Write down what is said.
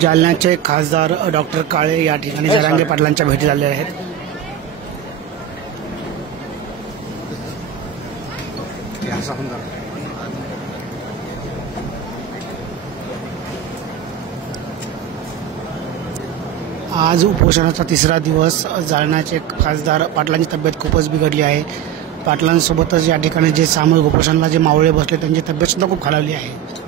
जालन्याचे खासदार डॉक्टर काळे या ठिकाणी जरांगे पाटलांच्या भेटी झाल्या आहेत। आज उपोषणाचा तिसरा दिवस। जालन्याचे खासदार पाटलांची तब्येत खूपच बिघडली आहे। पाटलांसोबतच या ठिकाणी जे सामूहिक उपोषणाला जे मावळे बसले त्यांची तब्येत सुद्धा खूप खालावली आहे।